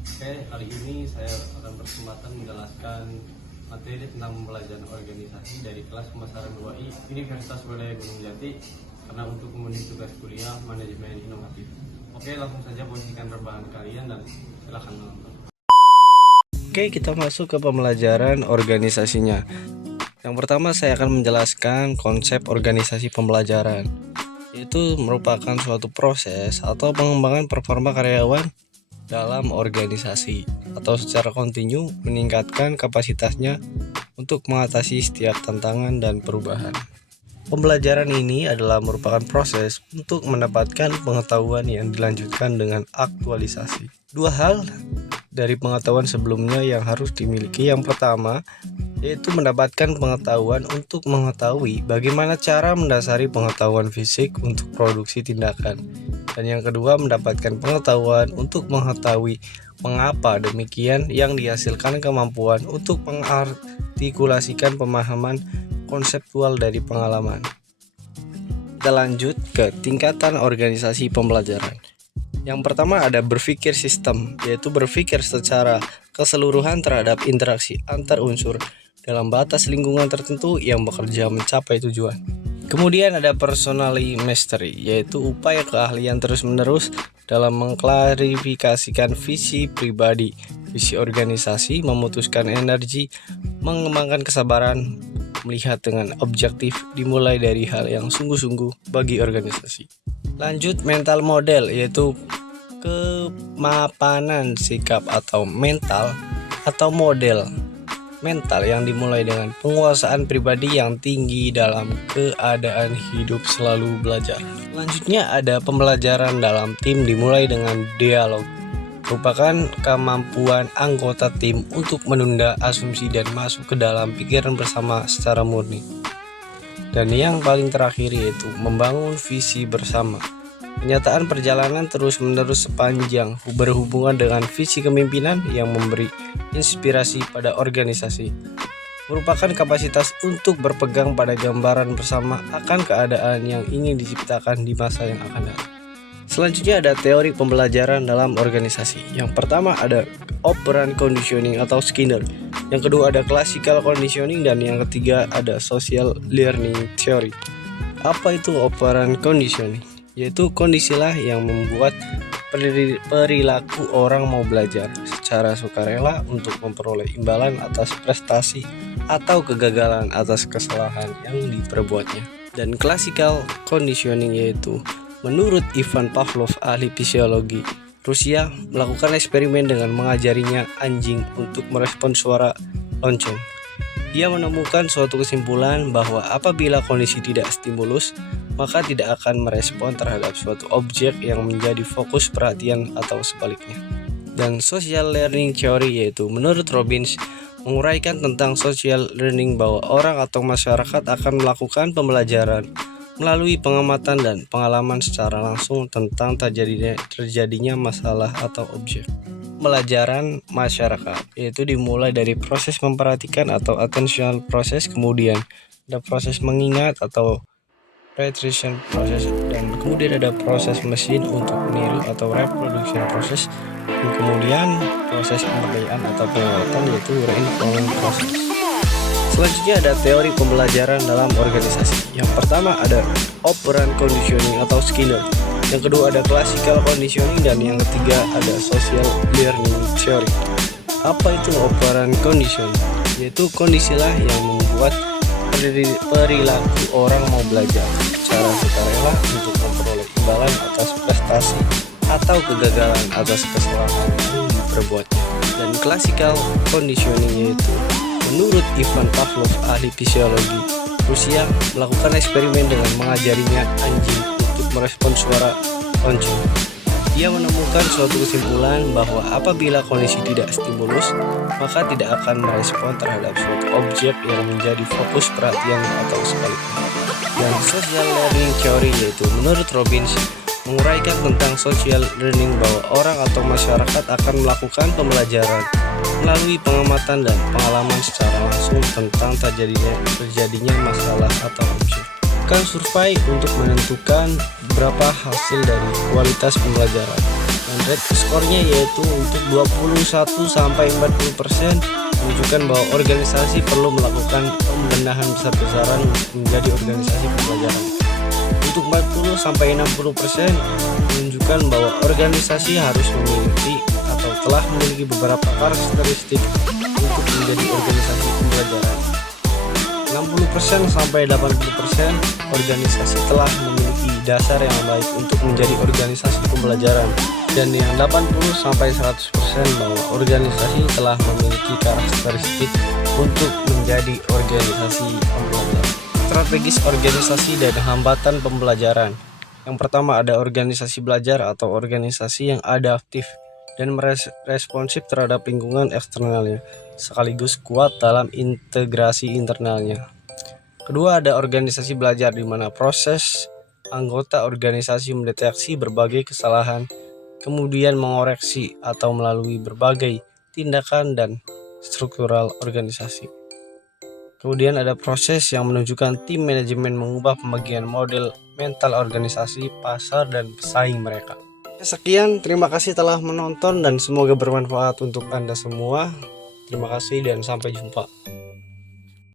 Oke, hari ini saya akan berkesempatan menjelaskan materi tentang pembelajaran organisasi dari kelas pemasaran 2I Universitas Budaya Gunung Jati karena untuk memenuhi tugas kuliah manajemen inovatif. Oke, langsung saja posisikan rebahan kalian dan silakan menonton. Oke, kita masuk ke pembelajaran organisasinya. Yang pertama saya akan menjelaskan konsep organisasi pembelajaran. Itu merupakan suatu proses atau pengembangan performa karyawan dalam organisasi atau secara kontinu meningkatkan kapasitasnya untuk mengatasi setiap tantangan dan perubahan. Pembelajaran ini adalah merupakan proses untuk mendapatkan pengetahuan yang dilanjutkan dengan aktualisasi. Dua hal dari pengetahuan sebelumnya yang harus dimiliki. Yang pertama yaitu mendapatkan pengetahuan untuk mengetahui bagaimana cara mendasari pengetahuan fisik untuk produksi tindakan. Dan yang kedua mendapatkan pengetahuan untuk mengetahui mengapa demikian yang dihasilkan kemampuan untuk mengartikulasikan pemahaman konseptual dari pengalaman. Kita lanjut ke tingkatan organisasi pembelajaran. Yang pertama ada berpikir sistem, yaitu berpikir secara keseluruhan terhadap interaksi antar unsur dalam batas lingkungan tertentu yang bekerja mencapai tujuan. Kemudian ada personally mastery, yaitu upaya keahlian terus-menerus dalam mengklarifikasikan visi pribadi, visi organisasi, memutuskan energi, mengembangkan kesabaran, melihat dengan objektif, dimulai dari hal yang sungguh-sungguh bagi organisasi. Lanjut mental model, yaitu kemapanan sikap atau mental atau model mental yang dimulai dengan penguasaan pribadi yang tinggi dalam keadaan hidup selalu belajar. Selanjutnya ada pembelajaran dalam tim dimulai dengan dialog, merupakan kemampuan anggota tim untuk menunda asumsi dan masuk ke dalam pikiran bersama secara murni. Dan yang paling terakhir yaitu membangun visi bersama. Penyataan perjalanan terus-menerus sepanjang berhubungan dengan visi kepemimpinan yang memberi inspirasi pada organisasi, merupakan kapasitas untuk berpegang pada gambaran bersama akan keadaan yang ingin diciptakan di masa yang akan datang. Selanjutnya ada teori pembelajaran dalam organisasi. Yang pertama ada operant conditioning atau Skinner. Yang kedua ada classical conditioning dan yang ketiga ada social learning theory. Apa itu operant conditioning? Yaitu kondisilah yang membuat perilaku orang mau belajar secara sukarela untuk memperoleh imbalan atas prestasi atau kegagalan atas kesalahan yang diperbuatnya. Dan classical conditioning yaitu menurut Ivan Pavlov, ahli fisiologi Rusia, melakukan eksperimen dengan mengajarinya anjing untuk merespon suara lonceng. Ia menemukan suatu kesimpulan bahwa apabila kondisi tidak stimulus, maka tidak akan merespon terhadap suatu objek yang menjadi fokus perhatian atau sebaliknya. Dan social learning theory yaitu menurut Robbins menguraikan tentang social learning bahwa orang atau masyarakat akan melakukan pembelajaran melalui pengamatan dan pengalaman secara langsung tentang terjadinya masalah atau objek. Pembelajaran masyarakat yaitu dimulai dari proses memperhatikan atau attentional proses, kemudian ada proses mengingat atau retrieval proses, dan kemudian ada proses mesin untuk meniru atau reproduction proses, dan kemudian proses pemberdayaan atau penguatan yaitu reinforcement proses. Selanjutnya ada teori pembelajaran dalam organisasi. Yang pertama ada operant conditioning atau Skinner. Yang kedua ada classical conditioning dan yang ketiga ada social learning theory. Apa itu operant conditioning? Yaitu kondisilah yang membuat perilaku orang mau belajar secara sukarela untuk memperoleh imbalan atas prestasi atau kegagalan atas kesalahan yang diperbuatnya. Dan classical conditioning yaitu menurut Ivan Pavlov, ahli fisiologi Rusia, melakukan eksperimen dengan mengajarinya anjing untuk merespon suara lonceng. Ia menemukan suatu kesimpulan bahwa apabila kondisi tidak stimulus, maka tidak akan merespon terhadap suatu objek yang menjadi fokus perhatian atau sebaliknya. Dan social learning theory yaitu menurut Robbins menguraikan tentang social learning bahwa orang atau masyarakat akan melakukan pembelajaran melalui pengamatan dan pengalaman secara langsung tentang terjadinya masalah atau objek. Melakukan survei untuk menentukan berapa hasil dari kualitas pembelajaran dan Rate skornya yaitu untuk 21 sampai 40% menunjukkan bahwa organisasi perlu melakukan pembenahan besar-besaran menjadi organisasi pembelajaran. Untuk 40 sampai 60% menunjukkan bahwa organisasi harus memiliki atau telah memiliki beberapa karakteristik untuk menjadi organisasi pembelajaran. 60% sampai 80% organisasi telah memiliki dasar yang baik untuk menjadi organisasi pembelajaran, dan yang 80 sampai 100% bahwa organisasi telah memiliki karakteristik untuk menjadi organisasi pembelajaran. Strategis organisasi dan hambatan pembelajaran. Yang pertama ada organisasi belajar atau organisasi yang adaptif dan responsif terhadap lingkungan eksternalnya, sekaligus kuat dalam integrasi internalnya. Kedua ada organisasi belajar di mana proses anggota organisasi mendeteksi berbagai kesalahan, kemudian mengoreksi atau melalui berbagai tindakan dan struktural organisasi. Kemudian ada proses yang menunjukkan tim manajemen mengubah pembagian model mental organisasi, pasar, dan pesaing mereka. Sekian, terima kasih telah menonton dan semoga bermanfaat untuk Anda semua. Terima kasih dan sampai jumpa.